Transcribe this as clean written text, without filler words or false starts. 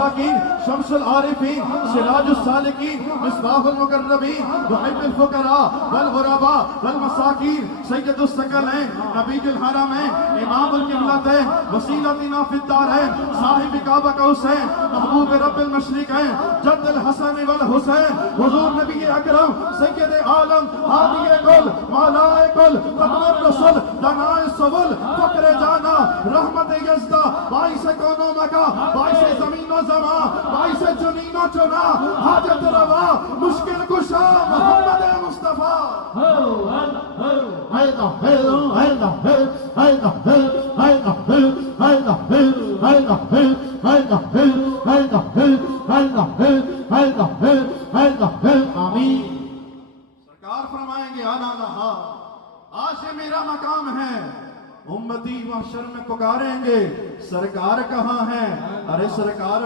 المساکین شمس العارفین سراج السالکین مصباح المقربین محب الفقراء والغرباء والمساکین سید الثقلین نبی الحرمین امام القبلتین وسیلتنا فی الدارین صاحب کعبہ قوسین محبوب رب المشرقین جد الحسن والحسین حضور نبی اکرم سید عالم ہادی کل مولا کل ختم الرسل دنائے سبل فقر جانا رحمت یزدہ باعث کون و مکا باعث زمین و زمان باعث جنین و چنا حاجت روا مشکل کشا محمد مصطفیٰ آمین. سرکار فرمائیں گے آنا نہا آج یہ میرا مقام ہے. امتی محشر میں پکاریں گے سرکار کہاں ہیں؟ ارے سرکار